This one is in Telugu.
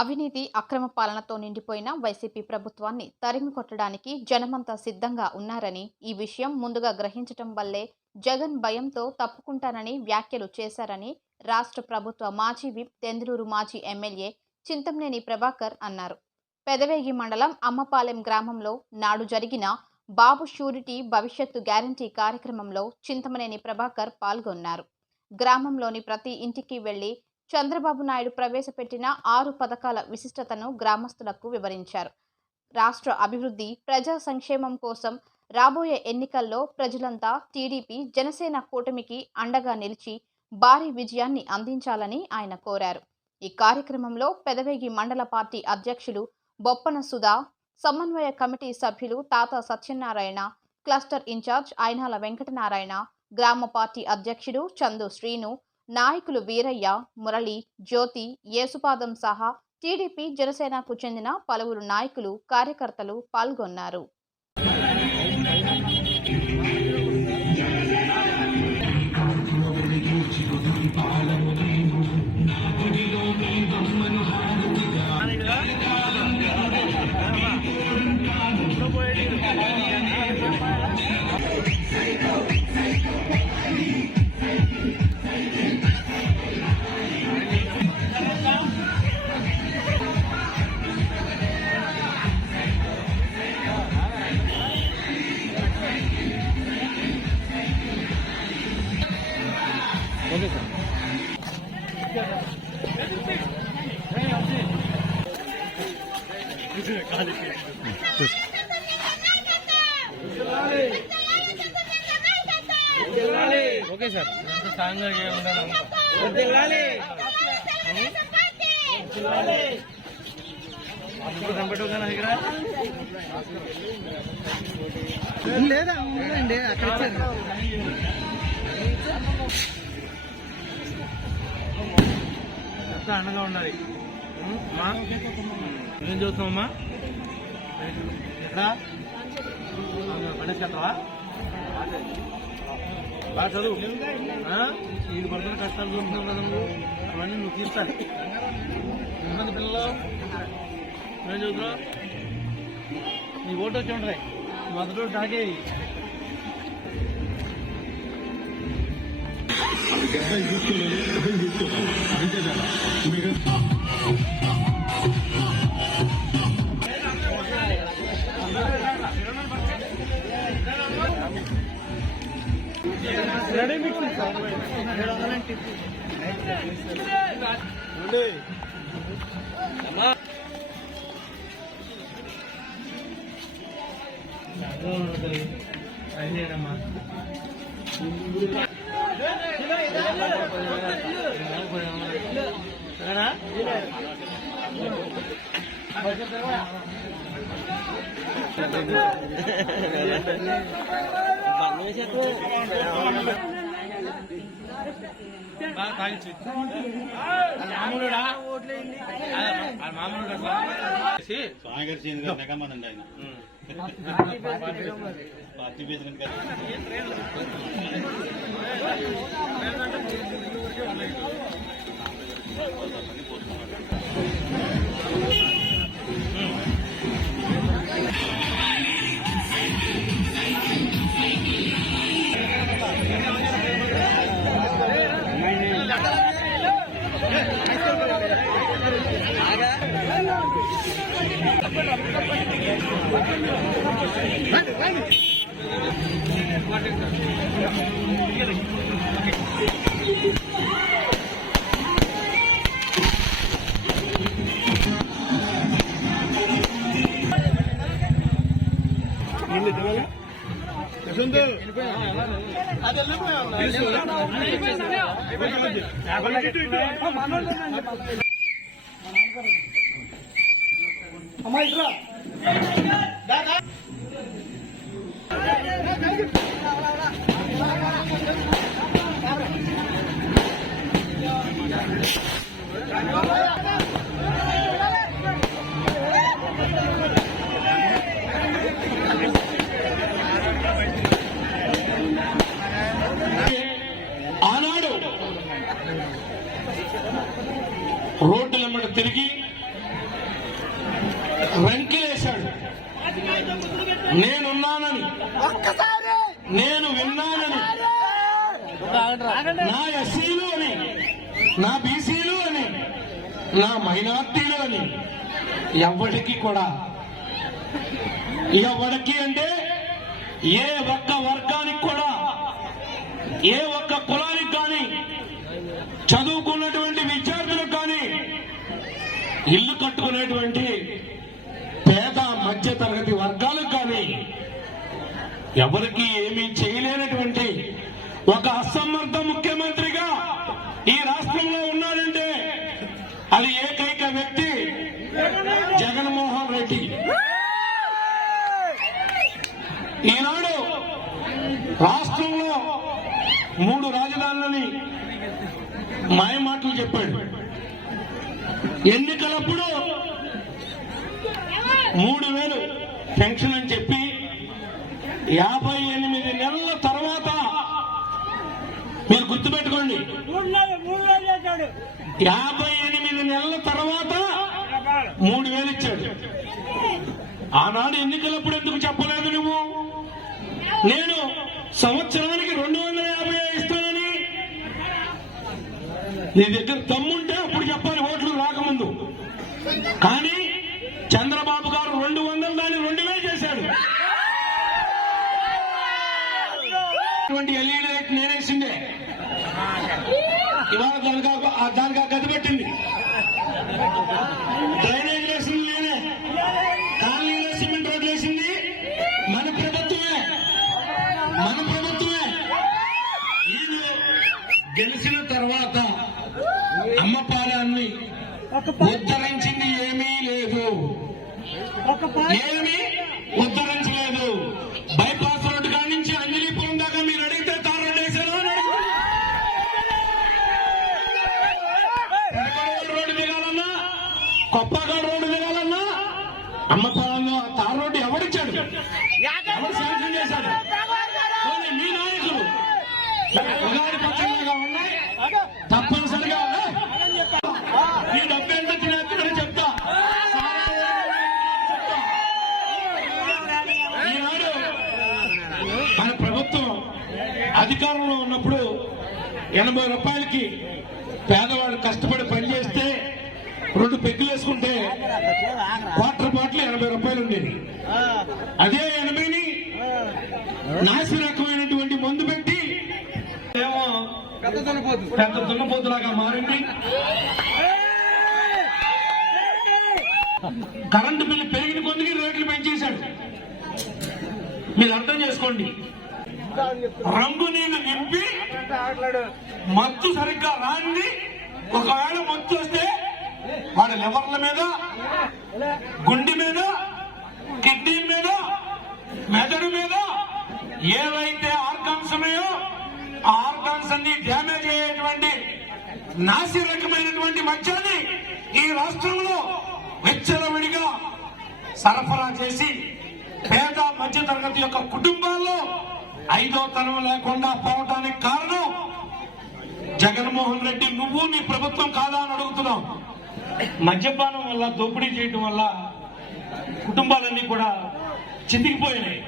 అవినీతి అక్రమ పాలనతో నిండిపోయిన వైసీపీ ప్రభుత్వాన్ని తరిమి కొట్టడానికి జనమంతా సిద్ధంగా ఉన్నారని, ఈ విషయం ముందుగా గ్రహించటం వల్లే జగన్ భయంతో తప్పుకుంటానని వ్యాఖ్యలు చేశారని రాష్ట్ర ప్రభుత్వ మాజీ విప్, తెందులూరు మాజీ ఎమ్మెల్యే చింతమనేని ప్రభాకర్ అన్నారు. పెదవేగి మండలం అమ్మపాలెం గ్రామంలో నాడు జరిగిన బాబు షూరిటీ భవిష్యత్తు గ్యారంటీ కార్యక్రమంలో చింతమనేని ప్రభాకర్ పాల్గొన్నారు. గ్రామంలోని ప్రతి ఇంటికి వెళ్లి చంద్రబాబు నాయుడు ప్రవేశపెట్టిన 6 పథకాల విశిష్టతను గ్రామస్తులకు వివరించారు. రాష్ట్ర అభివృద్ధి, ప్రజా సంక్షేమం కోసం రాబోయే ఎన్నికల్లో ప్రజలంతా టీడీపీ, జనసేన కూటమికి అండగా నిలిచి భారీ విజయాన్ని అందించాలని ఆయన కోరారు. ఈ కార్యక్రమంలో పెదవేగి మండల పార్టీ అధ్యక్షులు బొప్పన సుధా, సమన్వయ కమిటీ సభ్యులు తాత సత్యనారాయణ, క్లస్టర్ ఇన్ఛార్జ్ అయినాల వెంకటనారాయణ, గ్రామ పార్టీ అధ్యక్షుడు చందు శ్రీను, నాయకులు వీరయ్య, మురళి, జ్యోతి, యేసుపాదం సహా టీడీపీ, జనసేనకు చెందిన పలువురు నాయకులు, కార్యకర్తలు పాల్గొన్నారు. ఓకే సార్, ఎంత స్ట్రాంగ్గా ఉండాలి కంపెట్టుగా ఇక్కడ లేదా ఉందండి అక్కడ ఎంత అండగా ఉండాలి. ఏం చూస్తున్నామమ్మా? ఎక్కడ గణేష్ కట్టవా? బాగా చదువు. వీళ్ళు పడుతున్న కష్టాలు చూస్తున్నావు కదా నువ్వు, అవన్నీ నువ్వు తీర్చాలి. ఎంతమంది పిల్లలు ఏం చదువుతున్నావు? నీ ఓటు వచ్చి ఉంటాయి, మొదటి ఓటు తాగే. రెడీ మిక్సింగ్ సార్, అమ్మా మామూలుగామండి ఆయన పార్టీ బేసిక్ అమ్మా ఇట్రా రోడ్డులమ్మట తిరిగి వెంకిలేశాడు. నేనున్నానని, నేను విన్నానని, నా ఎస్సీలు అని, నా బీసీలు అని, నా మైనార్టీలు అని ఎవరికి కూడా, ఎవరికి అంటే ఏ ఒక్క వర్గానికి కూడా, ఏ ఒక్క కులానికి కానీ, చదువుకున్నటువంటి విద్యార్థులకు కానీ, ఇల్లు కట్టుకునేటువంటి పేద మధ్య తరగతి వర్గాలకు కానీ ఎవరికి ఏమీ చేయలేనటువంటి ఒక అసమర్థ ముఖ్యమంత్రిగా ఈ రాష్ట్రంలో ఉన్నాడంటే అది ఏకైక వ్యక్తి జగన్మోహన్ రెడ్డి. ఈనాడు రాష్ట్రంలో 3 రాజధానులని మాయమాటలు చెప్పాడు. ఎన్నికలప్పుడు 3000 పెన్షన్ అని చెప్పి 58 నెలల తర్వాత, మీరు గుర్తుపెట్టుకోండి, 58 నెలల తర్వాత 3000 ఇచ్చాడు. ఆనాడు ఎన్నికలప్పుడు ఎందుకు చెప్పలేదు నువ్వు? నేను సంవత్సరానికి 250 ఇస్తానని. నీ దగ్గర దమ్ముంటే అప్పుడు చెప్పాలి, ఓట్లు రాకముందు. కానీ చంద్రబాబు గారు 200 దాన్ని 2000 చేశాడు. ఎల్ఈడి లైట్ నేనేసిందే, ఇవాళ దానికి గది పెట్టింది. డ్రైనేజ్ వేసింది నేనే, కాలనీలో సిమెంట్ రోడ్లు వేసింది మన ప్రభుత్వమే. వీళ్ళు గెలిచిన తర్వాత అమ్మపాలెన్ని ఉద్ధరించింది ఏమీ లేదు, ఏమీ ఉద్ధరించలేదు. బైపాస్ రోడ్డు కాడి నుంచి అంజలిపురం దాకా మీరు అడిగితే తారు రోడ్డు వేశారు అని రోడ్డు దిగాలన్నా, కొప్పగాడు రోడ్డు దిగాలన్నా అమ్మపాలెంలో తారు రోడ్డు ఎవరిచ్చాడు? ఎవరు శాంక్షన్ చేశాడు? మీ నాయకులు ఉగాది పచ్చలాగా ఉన్నాయి. తప్పనిసరిగా ఈ డబ్బు ఎంత తినేస్తారని చెప్తా. ఈనాడు మన ప్రభుత్వం అధికారంలో ఉన్నప్పుడు 80 రూపాయలకి పేదవాళ్ళు కష్టపడి పనిచేస్తే 2 పెగ్గులు వేసుకుంటే క్వార్టర్ బాటిల్ 80 రూపాయలు ఉండేది. అదే 80ని నాసి రకమైనటువంటి మందు పెట్టి ఏమో పెద్ద దున్నపోతులాగా మారింది. కరెంటు బిల్లు పెరిగిన కొద్దిగా రేట్లు పెంచేశాడు. మీరు అర్థం చేసుకోండి. రంగు నీళ్లు నింపి మత్తు సరిగ్గా రాంది, ఒకవేళ మత్తు వస్తే వాడి లివర్ల మీద, గుండె మీద, కిడ్నీ మీద, మెదడు మీద ఏవైతే ఆర్గాన్స్ ఉన్నాయో ఆ ఆర్గాన్స్ అన్ని డ్యామేజ్ అయ్యేటువంటి నాసి రకమైనటువంటి మద్యాన్ని ఈ రాష్ట్రంలో విచ్చలవిడిగా సరఫరా చేసి పేద మధ్య తరగతి యొక్క కుటుంబాల్లో 5వ తరం లేకుండా పోవటానికి కారణం జగన్మోహన్ రెడ్డి. నువ్వు నీ ప్రభుత్వం కాదా అని అడుగుతున్నావు. మద్యపానం వల్ల, దోపిడీ చేయడం వల్ల కుటుంబాలన్నీ కూడా చితికిపోయినాయి.